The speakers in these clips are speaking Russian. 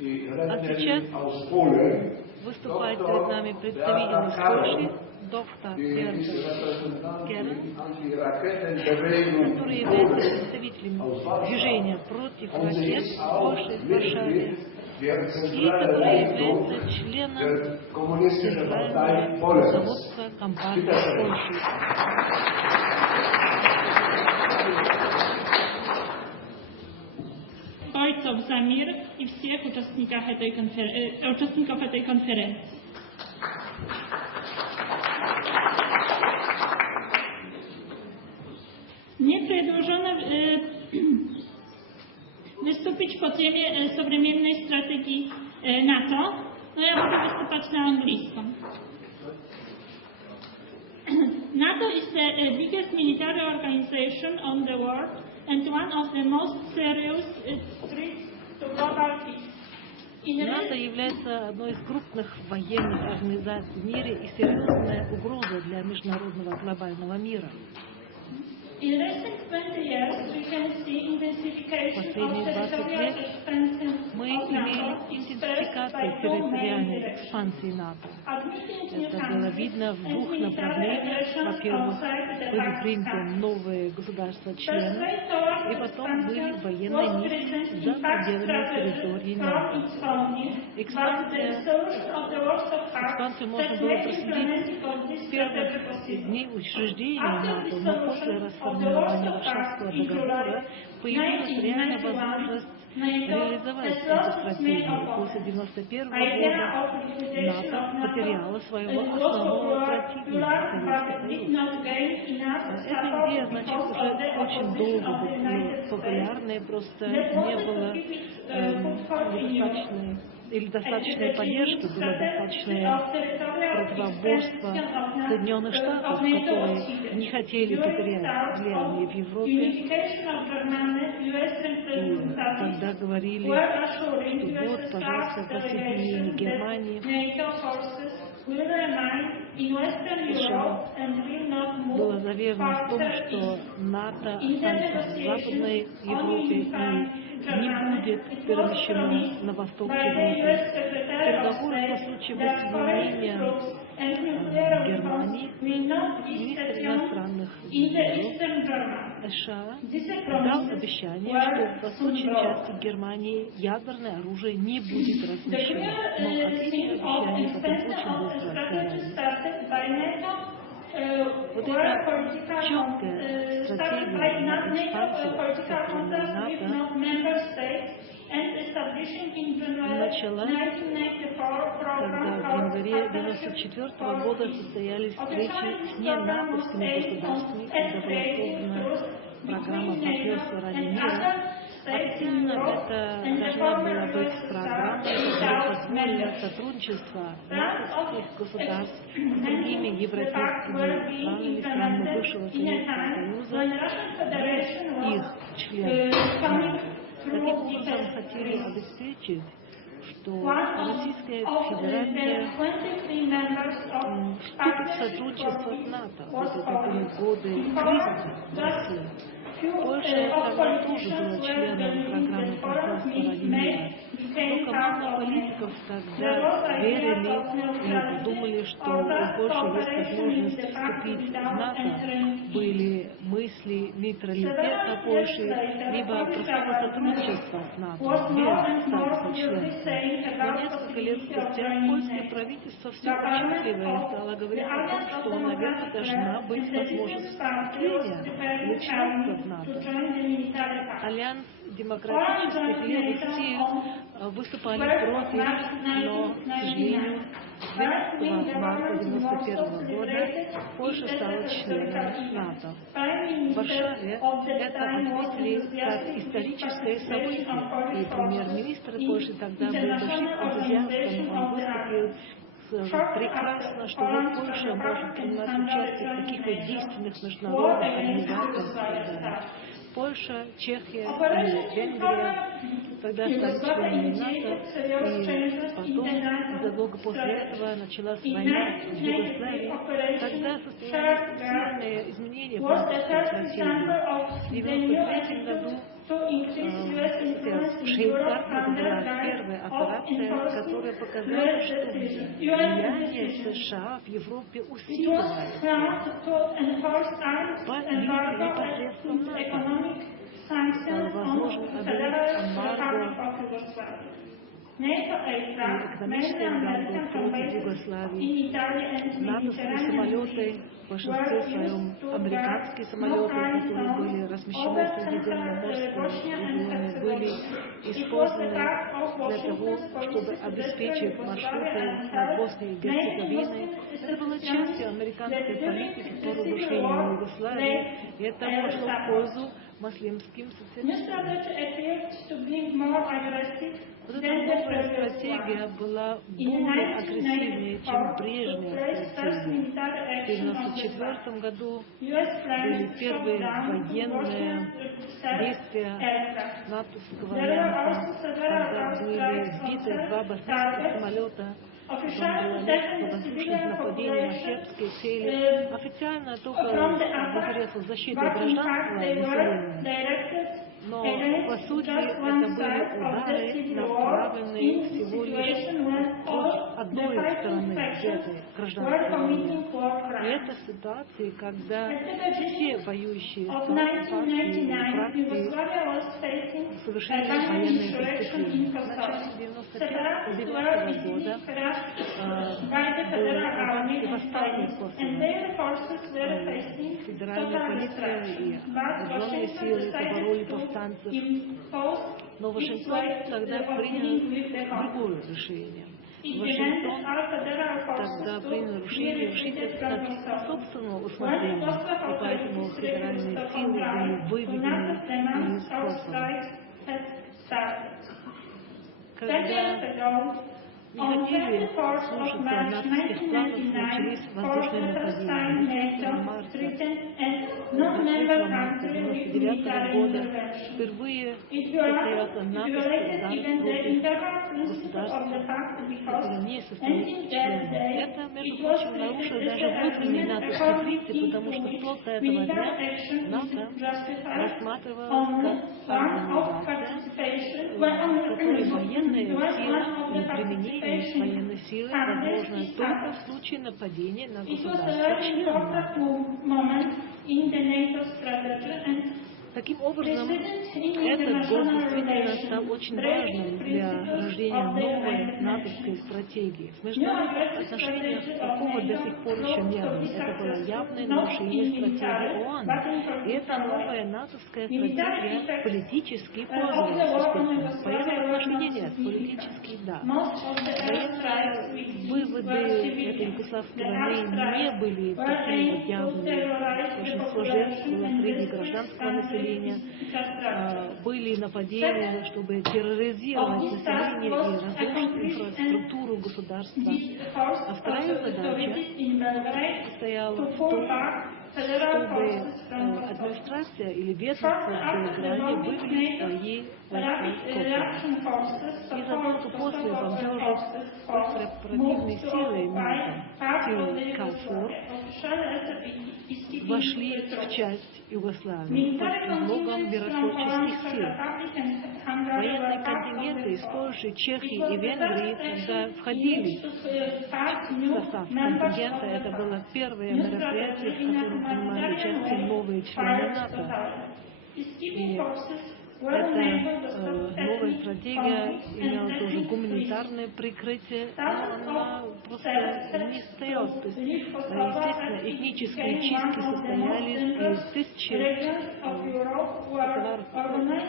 А сейчас выступает перед нами представитель из Польши, доктор Герберт Керен, который является представителем движения против ракет в Польше, в Варшаве, и который является членом Центрального руководства компании Польши. Ojców za mir i всех участников этой конференции. Мне предложено wystąpić po temie современной стратегии НАТО, но я буду выступать на английском. NATO is the biggest military organization on the world and one of the most serious threats to global peace. НАТО является одной из крупных военных организаций в мире и серьезная угроза для международного глобального мира. In recent 20 years, we can see intensification of territorial expansion мы имеем интенсификацию территориальной экспансии НАТО. Это было видно в двух направлениях. Во-первых, были приняты новые государства-члены, и потом были военные миссии за пределами территории НАТО. Экспансию можно было проследить с первых дней учреждения НАТО, но после расформирования Варшавского договора появилась реальная возможность реализовать эту стратегию. После 1991 года НАТО потеряло своего основного противника Советский Союз. Эта идея, значит, уже очень долго была популярной, просто не было достаточной поддержки, было достаточное противоборство Соединенных Штатов, которые не хотели потерять влияние в Европе. И тогда говорили, что вот, пожалуйста, присоединение Германии, США было заверено в том, что НАТО останется в Западной Европе и не будет перемещено на восток Европы. Переговоры по случаю воссоединения Германии министр иностранных дел США дал обещание, что в восточной части Германии ядерное оружие не будет размещено. Но от этих обещаний потом очень быстро отказались. Вот эта четкая стратегия на экспансию со стороны НАТО началась, когда в январе 1994 года состоялись встречи с ненатовскими государствами, когда была создана программа «Партнерство ради мира». Официально это должна была быть программа, которая позволила сотрудничество натовских государств с другими европейскими странами, странами бывшего Советского Союза, их членов. Таким образом, хотели обеспечить, что Российская Федерация вступит в сотрудничество с НАТО. Вот это были годы кризиса в России. Польша тогда тоже была членом программы «Партнерство ради мира». Но команда политиков тогда верили или подумали, что у Польши есть возможность вступить в НАТО. Были мысли нейтралитета Польши, либо простого сотрудничества с НАТО, без статуса членства. Но несколько лет спустя польское правительство все отчетливее стало говорить о том, что, наверное, должна быть возможность вступления или членства в НАТО. Альянс демократических левых сил выступали против, но, к сожалению, 12 марта 1991 года Польша стала членом НАТО. В Варшаве это отметили как историческое событие, и премьер-министр Польши тогда был большим энтузиастом, он выступил, сказал, прекрасно, что вот Польша может принимать участие в таких вот действенных международных организациях. Польша, Чехия и Венгрия тогда стали членами НАТО, и потом, задолго после этого, началась война в Югославии. Тогда состоялись сильные изменения в натовской стратегии. В 1993 году Швейцария была первая операция, ситуация, которая показала, что влияние США в Европе усиливается по линии непосредственно НАТО. Стало возможным объявить эмбарго и экономическое эмбарго против Югославии. НАТОвские самолеты, в большинстве своем американские самолеты, которые были размещены в Средиземноморском регионе, были использованы для того, чтобы обеспечить маршруты над Боснией и Герцеговиной. Это было частью американской политики по разрушению Югославии, и это пошло в пользу муслимским социалистам. Вот эта новая стратегия была более агрессивнее, чем прежняя стратегия. В 1994 году были первые военные действия натовского альянса, когда были сбиты 2 боснийских самолета. Потом было несколько воздушных нападений на сербские цели. Официально только в интересах защиты гражданского населения. Но, по сути, это были удары, направленные всего лишь против одной стороны этой гражданской войны. И это ситуации, когда все воюющие партии и фракции совершили военные преступления. В начале 1999 года было восстание в Косово. Федеральная полиция и вооруженные силы побороли повстанцев. Но Вашингтон тогда принял другое решение. Вашингтон тогда принял решение как собственного усмотрения, и поэтому федеральные силы были выведены из Косово. Когда не хотели слушаться натовских планов, начались воздушные нападения. 10 марта 1999 года впервые состоялся натовский удар против государства, которое не состоит членом. Это, между прочим, нарушило даже внутренний натовский принцип, потому что вплоть до этого дня НАТО рассматривалось как организация, в которой военные силы и применение военной силы возможно только в случае нападения на государство-члена НАТО. Таким образом, этот год действительно стал очень важным для рождения новой натовской стратегии. В международных отношениях такого до сих пор еще не было. Это было явное нарушение стратегии ООН. И эта новая натовская стратегия политически пользовалась успехом. Военных отношений нет, политически да. Военные выводы этой югославской войны не были такими вот явными. Большинство жертв было среди гражданского населения. Были нападения, чтобы терроризировать население и разрушить инфраструктуру государства. А вторая задача состояла в том, чтобы администрация или ведомство в Белграде вывели свои войска в Косово. Незадолго после бомбежек корпоративные силы НАТО, силы КФОР, вошли в часть Югославии под предлогом миротворческих сил. Военные контингенты из Польши, Чехии и Венгрии, когда входили в состав контингента, это было первое мероприятие, в котором принимали участие новые члены НАТО. И эта новая стратегия имела тоже гуманитарное прикрытие, но она просто не состоялась. То есть, естественно, этнические чистки состоялись, и тысячи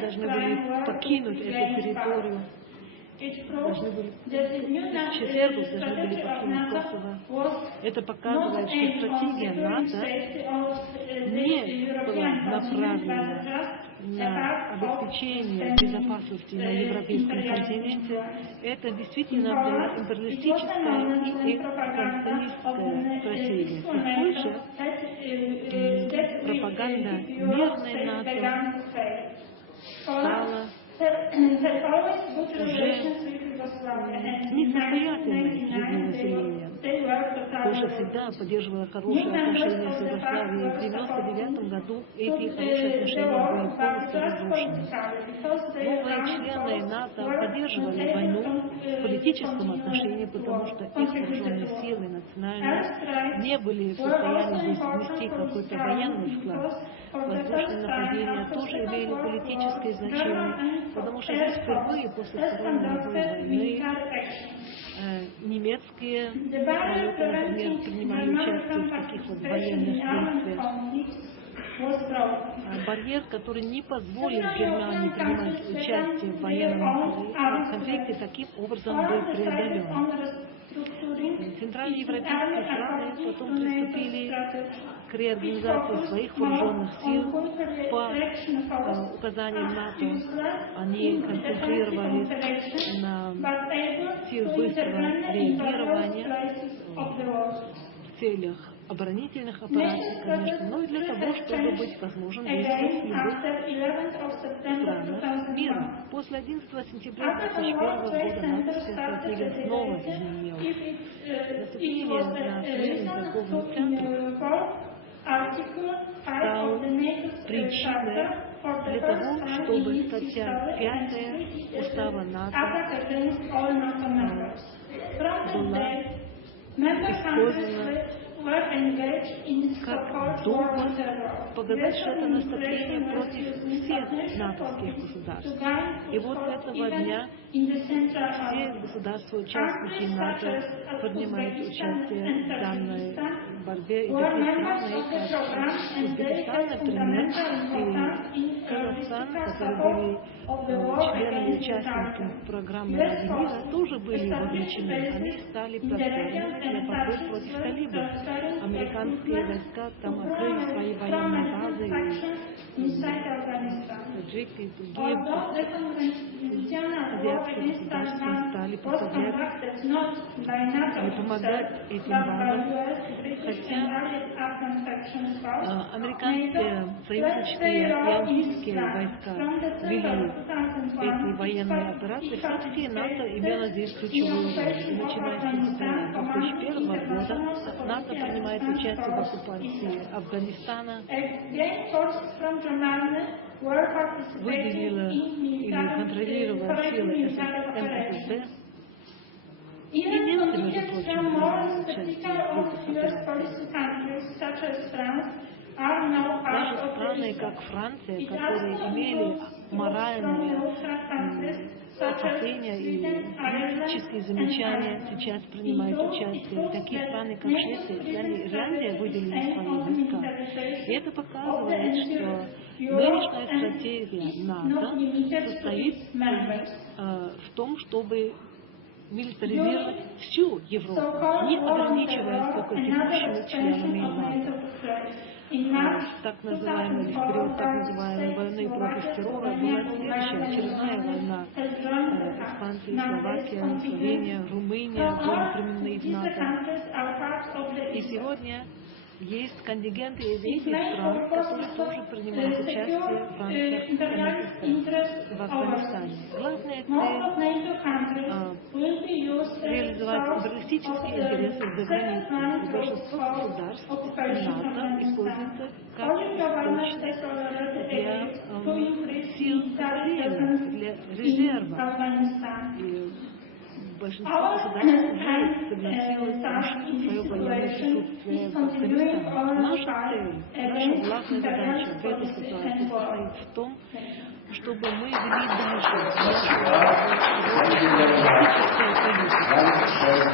должны были покинуть эту территорию. Тысячи сербов должны были покинуть Косово. Это показывает, что стратегия НАТО не была направлена на обеспечение безопасности на европейском континенте. Это действительно была империалистическая и экспансионистская стратегия. И больше пропаганда мирной НАТО стала уже несостоятельной среди населения. Польша всегда поддерживала хорошие отношения с Югославией. В 1999 году эти хорошие отношения были полностью разрушены. Новые члены НАТО поддерживали войну под политическом отношении, потому что их вооруженные силы национальные не были в состоянии внести какой-то военный вклад. Воздушные нападения тоже имели политическое значение, потому что здесь впервые после Второй мировой войны немецкие самолеты, например, принимали участие в таких вот военных действиях. Барьер, который не позволил Германии принимать участие в военном конфликте, таким образом был преодолен. Центральноевропейские страны потом приступили к реорганизации своих вооруженных сил по указаниям НАТО. Они концентрировались на силах быстрого реагирования в целях оборонительных операций, конечно, но и для того, чтобы быть возможным действовать в любых странах мира. После 11 сентября 2001 года натовская стратегия снова изменилась. Наступление на Всемирный торговый центр стал причиной для того, чтобы статья 5 Устава НАТО была использована как довод показать, что это наступление против всех натовских государств. И вот с этого дня все государства-участники НАТО принимают участие в данной борьбе. И такие страны, как Узбекистан, например, и Казахстан, которые были членами, участниками программы «Ради мира», тоже были вовлечены. Они стали платформой для борьбы против талибов. Американские войска там открыли свои военные базы, и таджики и другие азиатские государства стали поставлять и помогать этим базам. Хотя американские, союзнические и английские войска вели эти военные операции, все-таки НАТО имело здесь ключевую роль. И начиная с сентября 2001 года НАТО принимает участие в оккупации Афганистана, выделила или контролировала силы НССД. И немцы, между прочим, принимали участие в этих операциях. Даже страны, как Франция, которые имели моральные опасения и критические замечания, сейчас принимают участие. И такие страны, как Швеция, Италия, Ирландия выделили свои войска. И это показывает, что нынешняя стратегия НАТО состоит в том, чтобы милитаризировать всю Европу, не ограничиваясь только текущими членами НАТО. Так называемый, или в период так называемой войны против террора была следующая очередная война. Испанция, Словакия, Словения, Румыния были применены в НАТО. И сегодня есть контингенты из этих стран, которые тоже принимают участие в рамках НСС в Афганистане. Главная цель реализовать империалистические интересы за границей. И большинство государств НАТО используется как источник для сил контролирования, для резерва. И большинство государств уже согласилось совершить свое военное присутствие в Афганистане. Наша цель, наша главная задача в этой ситуации состоит в том, чтобы мы вели дальше нашу политическую политику.